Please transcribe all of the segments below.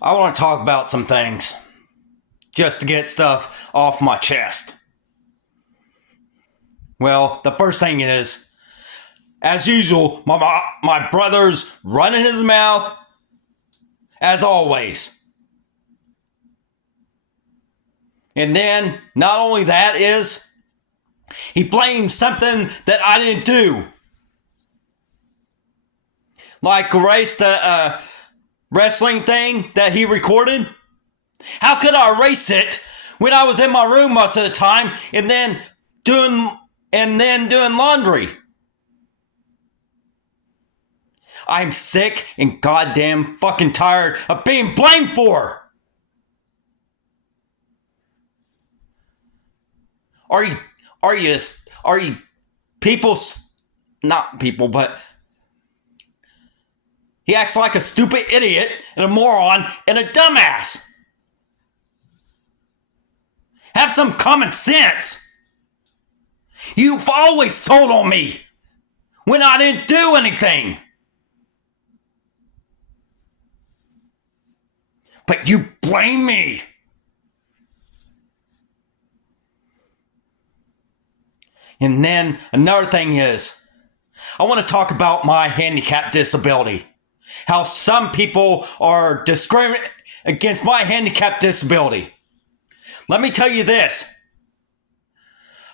I want to talk about some things just to get stuff off my chest. Well, the first thing is, as usual, my brother's running his mouth, as always. And then, not only that is, he blames something that I didn't do. Like erase the wrestling thing that he recorded. How could I erase it when I was in my room most of the time and then doing laundry? I'm sick and goddamn fucking tired of being blamed for. Are you people, not people, but he acts like a stupid idiot and a moron and a dumbass. Have some common sense. You've always told on me when I didn't do anything. But you blame me. And then another thing is, I want to talk about my handicap disability. How some people are discriminating against my handicap disability. Let me tell you this.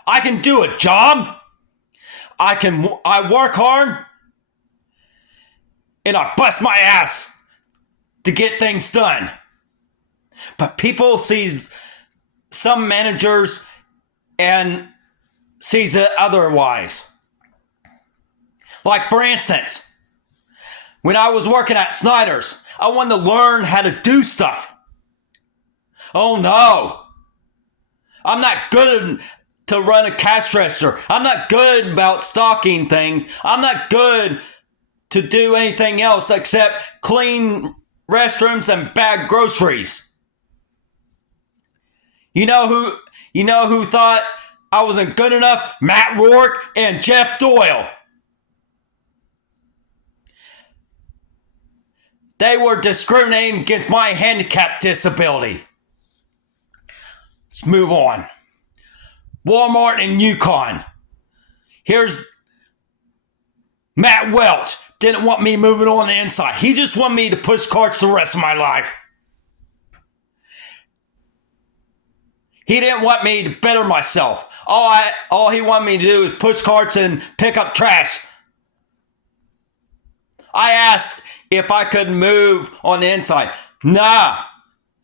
I can do a job. I work hard. And I bust my ass to get things done. But people sees some managers and sees it otherwise. Like for instance, when I was working at Snyder's, I wanted to learn how to do stuff. Oh no. I'm not good to run a cash register. I'm not good about stocking things. I'm not good to do anything else except clean restrooms and bag groceries. You know who thought I wasn't good enough? Matt Rourke and Jeff Doyle. They were discriminating against my handicap disability. Let's move on. Walmart and Yukon. Here's Matt Welch. Didn't want me moving on the inside. He just wanted me to push carts the rest of my life. He didn't want me to better myself. All he wanted me to do is push carts and pick up trash. I asked if I could move on the inside. Nah.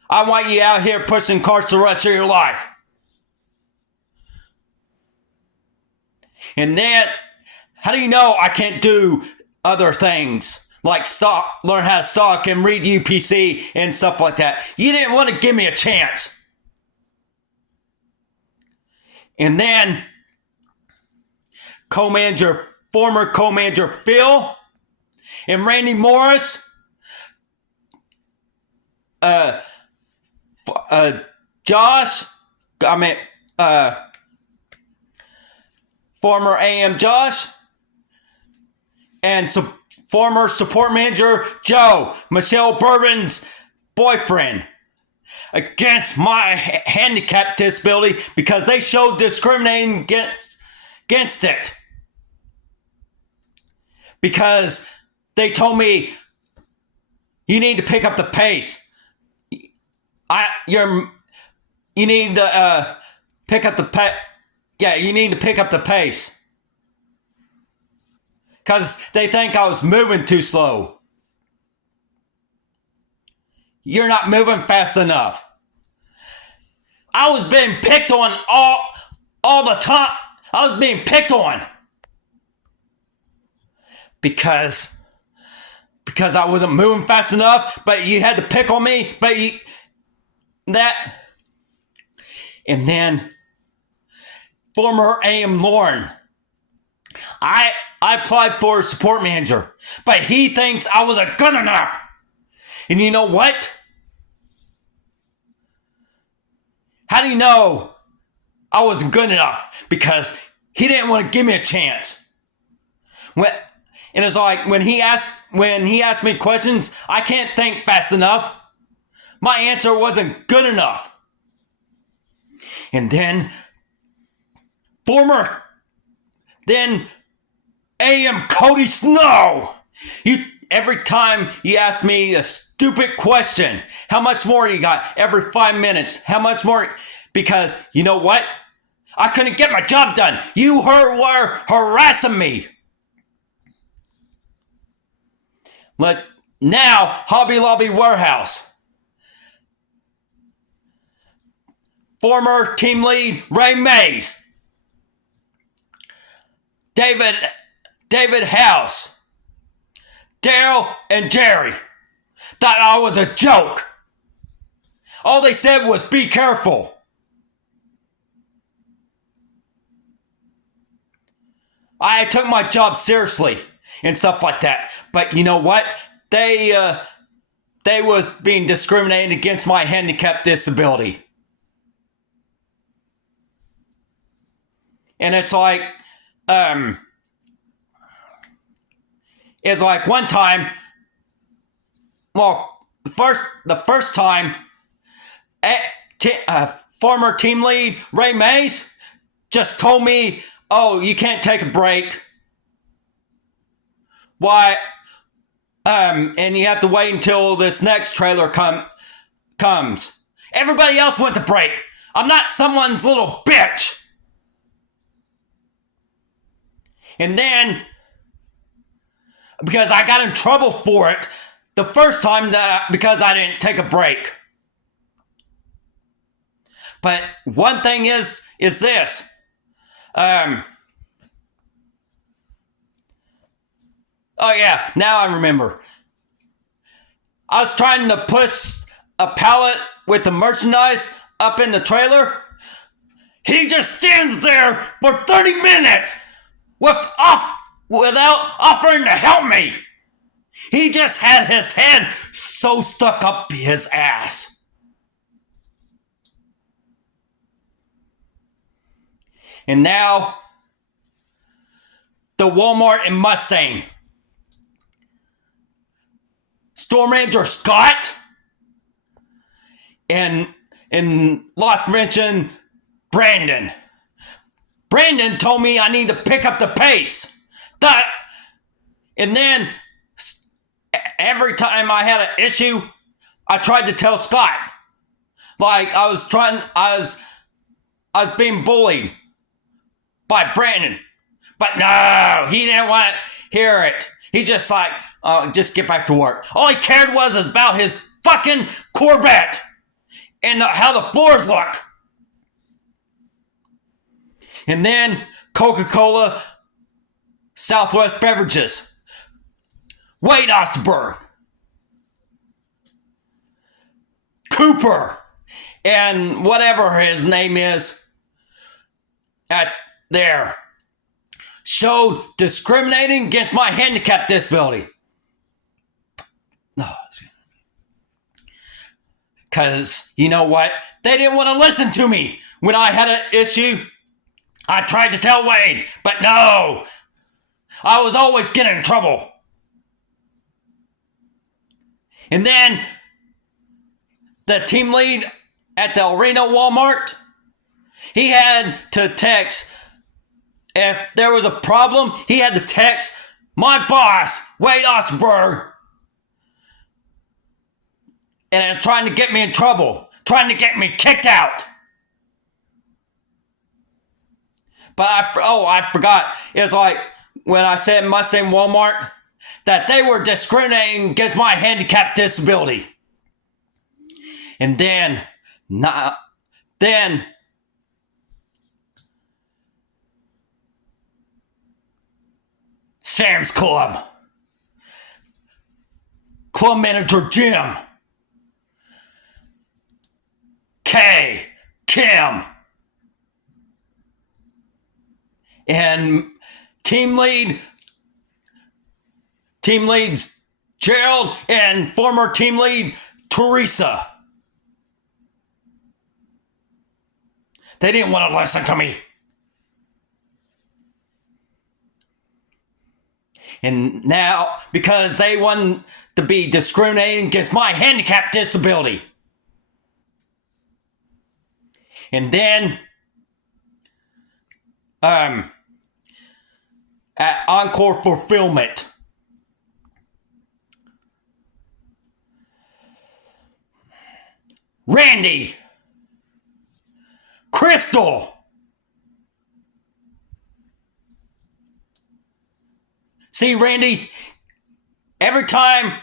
I want you out here pushing carts the rest of your life. And then, how do you know I can't do other things? Like learn how to stock and read UPC and stuff like that. You didn't want to give me a chance. And then, former co-manager Phil and Randy Morris, former AM Josh, and former support manager Joe, Michelle Bourbon's boyfriend, against my handicap disability because they showed discriminating against it. Because they told me, you need to pick up the pace. You need to pick up the pace. Yeah, you need to pick up the pace. Because they think I was moving too slow. You're not moving fast enough. I was being picked on all the time. I was being picked on. Because I wasn't moving fast enough, but you had to pick on me, and then former AM Lauren. I applied for a support manager, but he thinks I wasn't good enough. And you know what? How do you know I wasn't good enough? Because he didn't want to give me a chance. And it's like when he asked me questions, I can't think fast enough. My answer wasn't good enough. And then AM Cody Snow, every time you ask me a stupid question, how much more you got every 5 minutes? How much more? Because you know what? I couldn't get my job done. You were harassing me. Now, Hobby Lobby Warehouse. Former team lead Ray Mays. David House. Daryl and Jerry thought I was a joke. All they said was be careful. I took my job seriously and stuff like that. But you know what? They was being discriminated against my handicap disability. And it's like one time, the first time, former team lead Ray Mays just told me, "Oh, you can't take a break. Why? And you have to wait until this next trailer comes." Everybody else went to break. I'm not someone's little bitch. And then, because I got in trouble for it the first time because I didn't take a break. But one thing is this. Oh yeah, now I remember. I was trying to push a pallet with the merchandise up in the trailer. He just stands there for 30 minutes without offering to help me. He just had his head so stuck up his ass. And now, the Walmart in Mustang. Store Manager Scott and lost mention Brandon. Brandon told me I need to pick up the pace. And then every time I had an issue, I tried to tell Scott. Like I was being bullied by Brandon. But no, he didn't want to hear it. He just like, just get back to work. All he cared was about his fucking Corvette and how the floors look. And then Coca-Cola Southwest Beverages. Wade Osterberg. Cooper. And whatever his name is. At there. Showed discriminating against my handicap disability. Because, you know what? They didn't want to listen to me when I had an issue. I tried to tell Wade, but no. I was always getting in trouble. And then the team lead at the Arena Walmart, he had to text. If there was a problem, he had to text my boss, Wade Osberg. And it's trying to get me in trouble. Trying to get me kicked out. But I forgot. It was like when I said Mustang Walmart that they were discriminating against my handicap disability. And then Sam's Club. Club manager Jim. Kim. And team leads Gerald and former team lead Teresa. They didn't want to listen to me. And now, because they wanted to be discriminating against my handicap disability. And then, at Encore Fulfillment, Randy, Crystal. See, Randy, every time,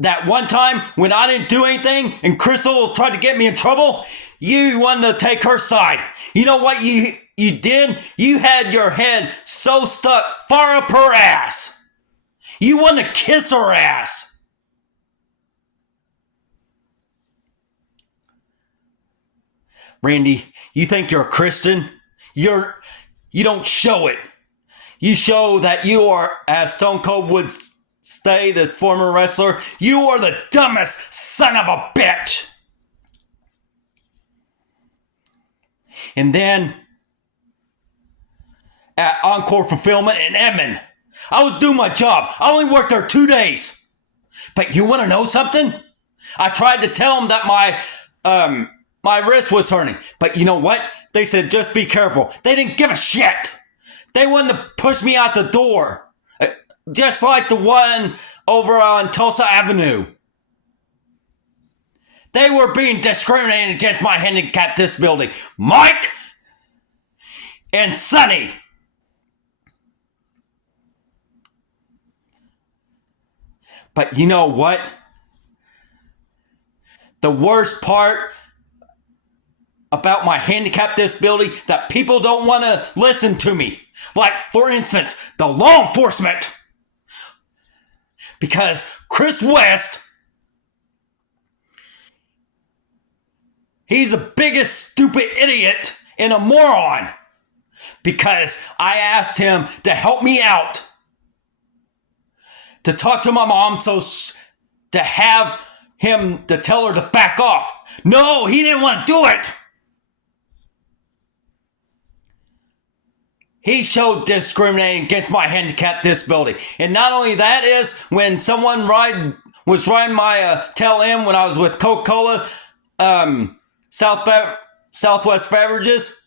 that one time when I didn't do anything and Crystal tried to get me in trouble, you wanted to take her side. You know what you did? You had your head so stuck far up her ass. You wanted to kiss her ass. Randy, you think you're a Christian? You don't show it. You show that you are, as Stone Cold would say, this former wrestler, you are the dumbest son of a bitch. And then, at Encore Fulfillment in Edmond, I was doing my job. I only worked there 2 days. But you want to know something? I tried to tell them that my wrist was hurting. But you know what? They said, just be careful. They didn't give a shit. They wanted to push me out the door. Just like the one over on Tulsa Avenue. They were being discriminated against my handicapped disability. Mike and Sonny. But you know what? The worst part about my handicapped disability that people don't want to listen to me. Like, for instance, the law enforcement. Because Chris West, he's the biggest stupid idiot and a moron. Because I asked him to help me out. To talk to my mom to have him to tell her to back off. No, he didn't want to do it. He showed discriminating against my handicapped disability. And not only that is, when someone was riding my tail end when I was with Coca-Cola, Southwest Beverages,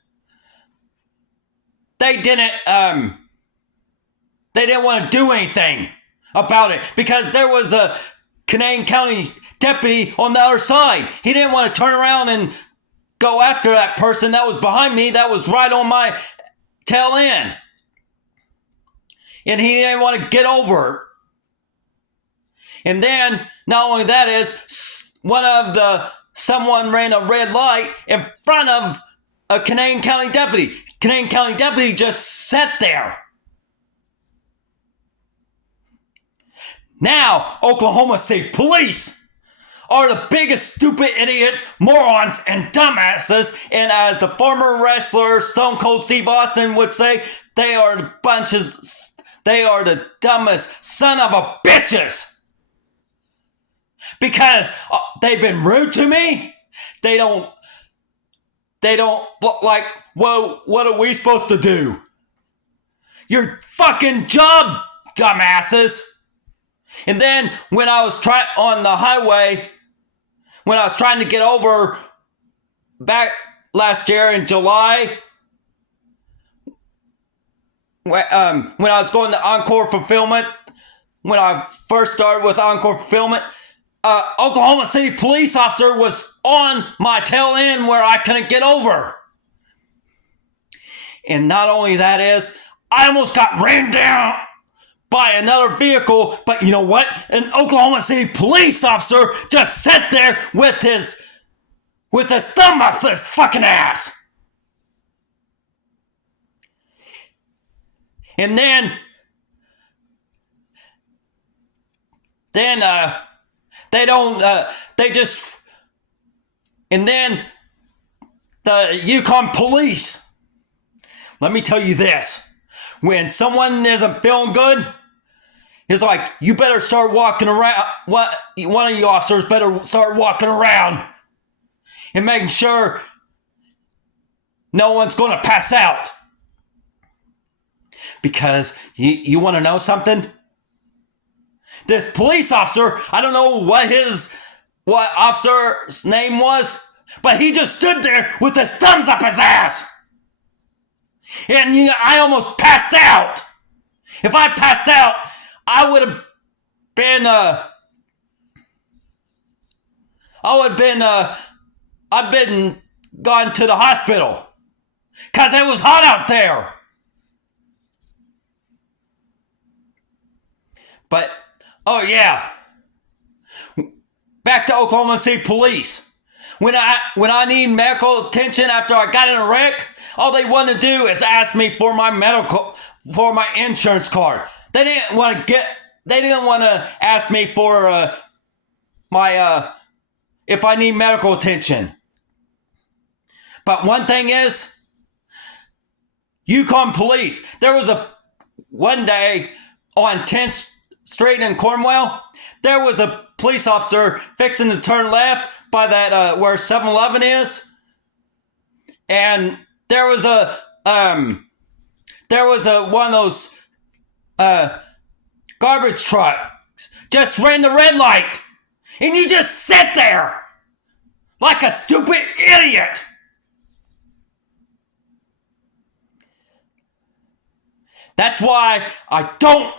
they didn't want to do anything about it because there was a Canadian County deputy on the other side. He didn't want to turn around and go after that person that was behind me that was right on my tail end. And he didn't want to get over. And then, not only that is, someone ran a red light in front of a Canadian County deputy. Canadian County deputy just sat there. Now, Oklahoma State Police are the biggest stupid idiots, morons, and dumbasses. And as the former wrestler Stone Cold Steve Austin would say, they are the dumbest son of a bitches. Because they've been rude to me. They don't like, what are we supposed to do? Your fucking job, dumbasses. And then when I was on the highway, when I was trying to get over back last year in July, when I was going to Encore Fulfillment, when I first started with Encore Fulfillment, Oklahoma City police officer was on my tail end where I couldn't get over. And not only that is, I almost got rammed down by another vehicle, but you know what? An Oklahoma City police officer just sat there with his thumb up his fucking ass. And then the Yukon police. Let me tell you this. When someone isn't feeling good, it's like, you better start walking around. One of you officers better start walking around and making sure no one's going to pass out. Because you want to know something? This police officer, I don't know what officer's name was, But he just stood there with his thumbs up his ass. And I almost passed out. If I passed out, I would have been, I've been gone to the hospital. Because it was hot out there. But, oh yeah. Back to Oklahoma City Police. When I need medical attention after I got in a wreck, all they want to do is ask me for my insurance card. They didn't want to ask me for if I need medical attention. But one thing is, Yukon Police. There was one day on 10th Street in Cornwall, there was a police officer fixing to turn left by that where 7-Eleven is, and there was a one of those garbage trucks just ran the red light, and you just sit there like a stupid idiot. That's why I don't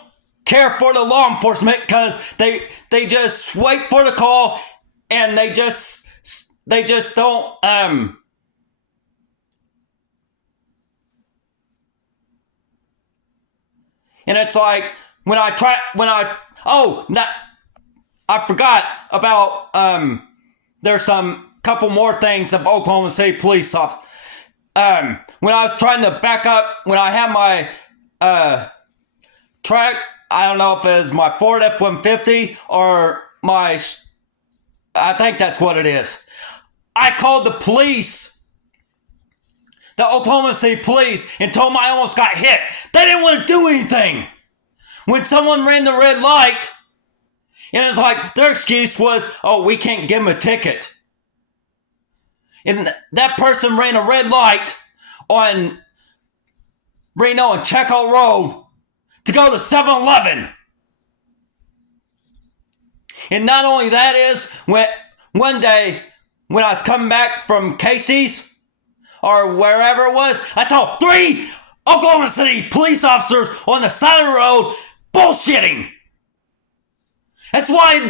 care for the law enforcement, because they just wait for the call and they just don't and it's like I forgot about there's some couple more things of Oklahoma City police officers. When I was trying to back up, when I had my track, I don't know if it was my Ford F-150 or I think that's what it is. I called the police, the Oklahoma City police, and told them I almost got hit. They didn't want to do anything. When someone ran the red light, and it's like their excuse was, oh, we can't give them a ticket. And that person ran a red light on Reno and Checo Road to go to 7-Eleven. And not only that is, when one day when I was coming back from Casey's or wherever it was, I saw 3 Oklahoma City police officers on the side of the road bullshitting. That's why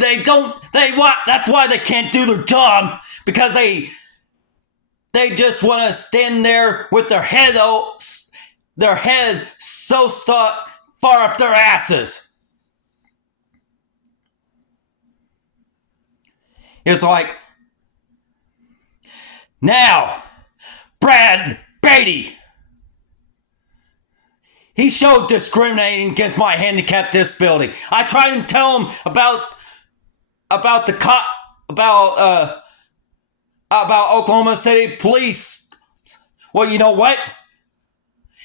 that's why they can't do their job, because they just want to stand there with their head so stuck far up their asses. It's like, now, Brad Beatty, he showed discriminating against my handicap disability. I tried to tell him about Oklahoma City Police. Well, you know what?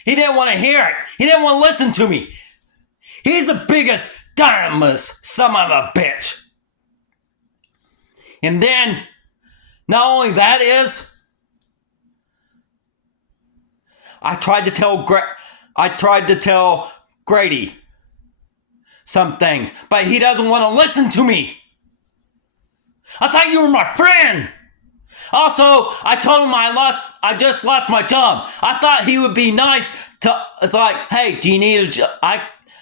He didn't want to hear it. He didn't want to listen to me. He's the biggest dumbest son of a bitch. And then, not only that is, I tried to tell Grady some things, but he doesn't want to listen to me. I thought you were my friend. Also, I told him I just lost my job. I thought he would be nice to, it's like, hey, do you need a job? I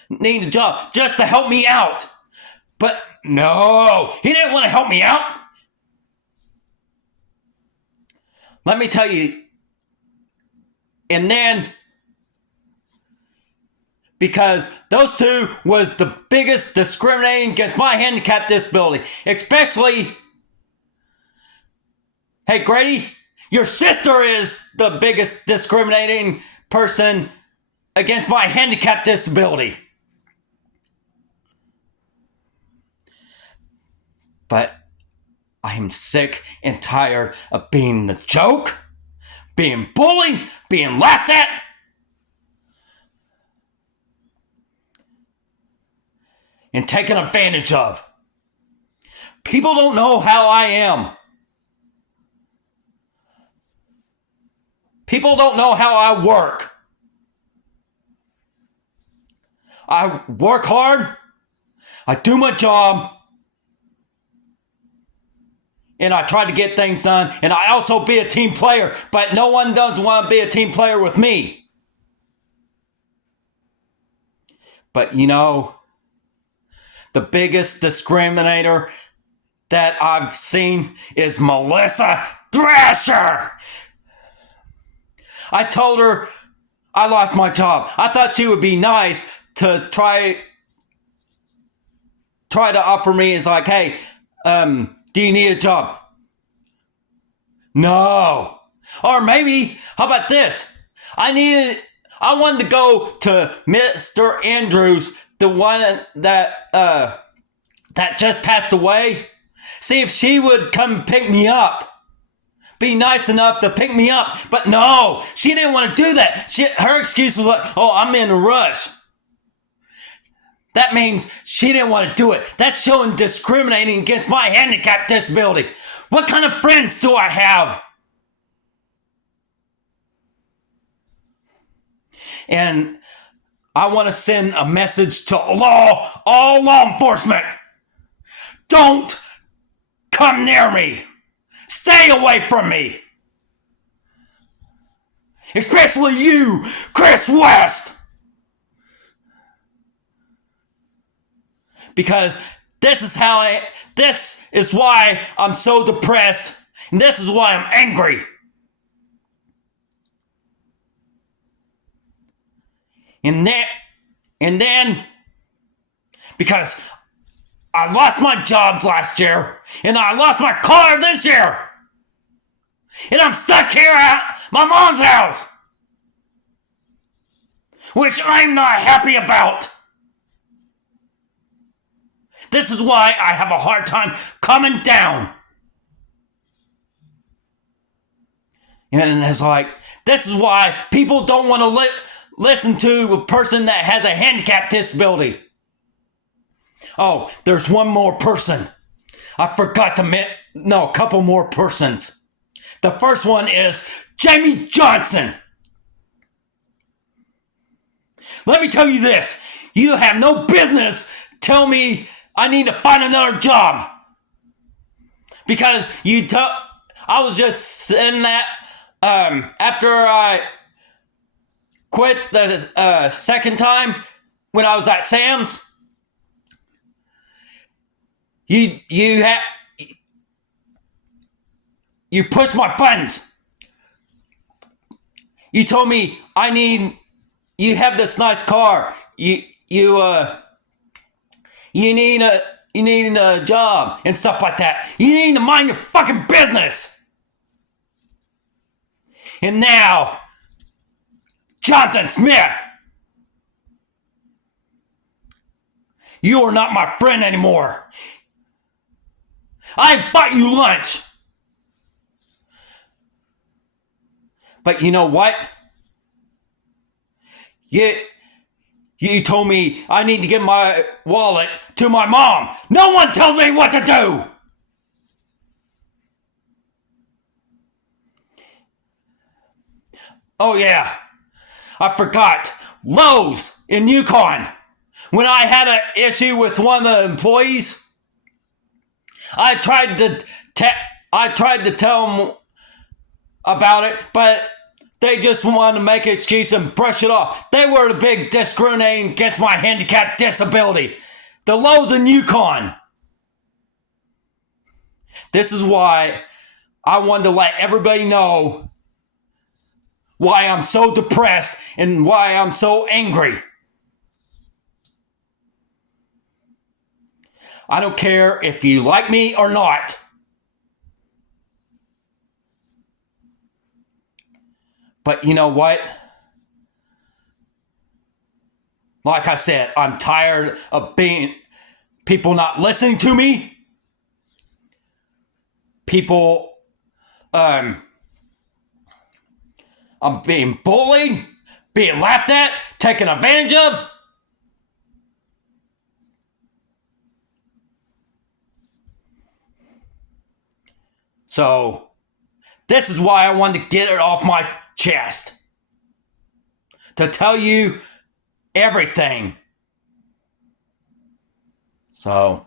need a job just to help me out. But no, he didn't want to help me out. Let me tell you, and then, because those two was the biggest discriminating against my handicap disability, especially, hey Grady, your sister is the biggest discriminating person against my handicap disability. But I am sick and tired of being the joke, being bullied, being laughed at. And taken advantage of. People don't know how I am. People don't know how I work. I work hard. I do my job. and I try to get things done, and I also be a team player, but no one does want to be a team player with me. But the biggest discriminator that I've seen is Melissa Thrasher. I told her I lost my job. I thought she would be nice to try to offer me. It's like, hey, do you need a job? No. Or maybe, how about this? I wanted to go to Mr. Andrews, the one that just passed away. See if she would come pick me up. Be nice enough to pick me up. But no, she didn't want to do that. Her excuse was like, oh, I'm in a rush. That means she didn't want to do it. That's showing discriminating against my handicap disability. What kind of friends do I have? And I want to send a message to all law enforcement. Don't come near me. Stay away from me. Especially you, Chris West. Because this is why I'm so depressed, and this is why I'm angry. And then because I lost my jobs last year, and I lost my car this year, and I'm stuck here at my mom's house, which I'm not happy about. This is why I have a hard time coming down. And it's like, this is why people don't want to listen to a person that has a handicap disability. Oh, there's one more person. I forgot to a couple more persons. The first one is Jamie Johnson. Let me tell you this. You have no business telling me I need to find another job. Because I was just saying that after I quit the second time when I was at Sam's. You pushed my buttons. You told me you have this nice car. You need a job and stuff like that. You need to mind your fucking business. And now, Jonathan Smith, you are not my friend anymore. I bought you lunch. But you know what? You told me I need to give my wallet to my mom. No one tells me what to do. Oh yeah, I forgot. Lowe's in Yukon. When I had an issue with one of the employees, I tried to tell them about it, but they just wanted to make an excuse and brush it off. They were the big discriminating against my handicap disability. The Lowe's in Yukon. This is why I wanted to let everybody know why I'm so depressed and why I'm so angry. I don't care if you like me or not. But you know what? Like I said, I'm tired of people not listening to me. People, I'm being bullied, being laughed at, taken advantage of. So, this is why I wanted to get it off my chest. To tell you everything. So,